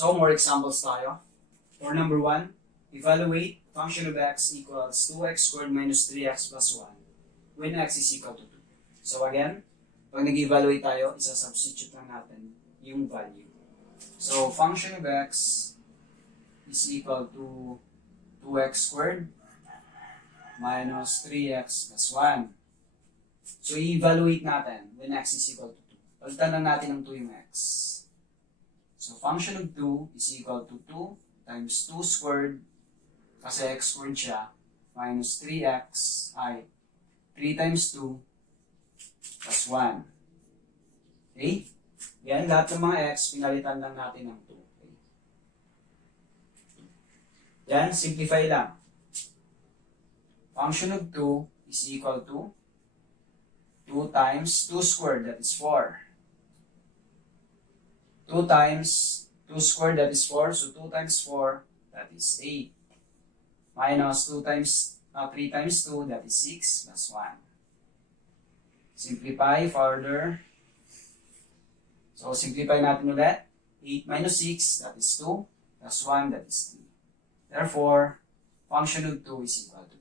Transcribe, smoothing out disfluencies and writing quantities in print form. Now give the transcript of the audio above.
So, more examples tayo. For number 1, evaluate function of x equals 2x squared minus 3x plus 1 when x is equal to 2. So again, pag nag-evaluate tayo, isa-substitute lang natin yung value. So, function of x is equal to 2x squared minus 3x plus 1. So, i-evaluate natin when x is equal to 2. Palitan lang natin ng 2 yung x. So, function of 2 is equal to 2 times 2 squared, kasi x squared siya, minus 3x ay 3 times 2 plus 1. Okay? Yan, lahat ng mga x, pinalitan lang natin ng 2. Okay? Yan, simplify lang. Function of 2 is equal to 2 times 2 squared, that is 4. 2 times 2 squared, that is 4. So 2 times 4, that is 8. Minus 3 times 2, that is 6 plus 1. Simplify further. So simplify natin ulit. 8 minus 6, that is 2. Plus 1, that is 3. Therefore, function of 2 is equal to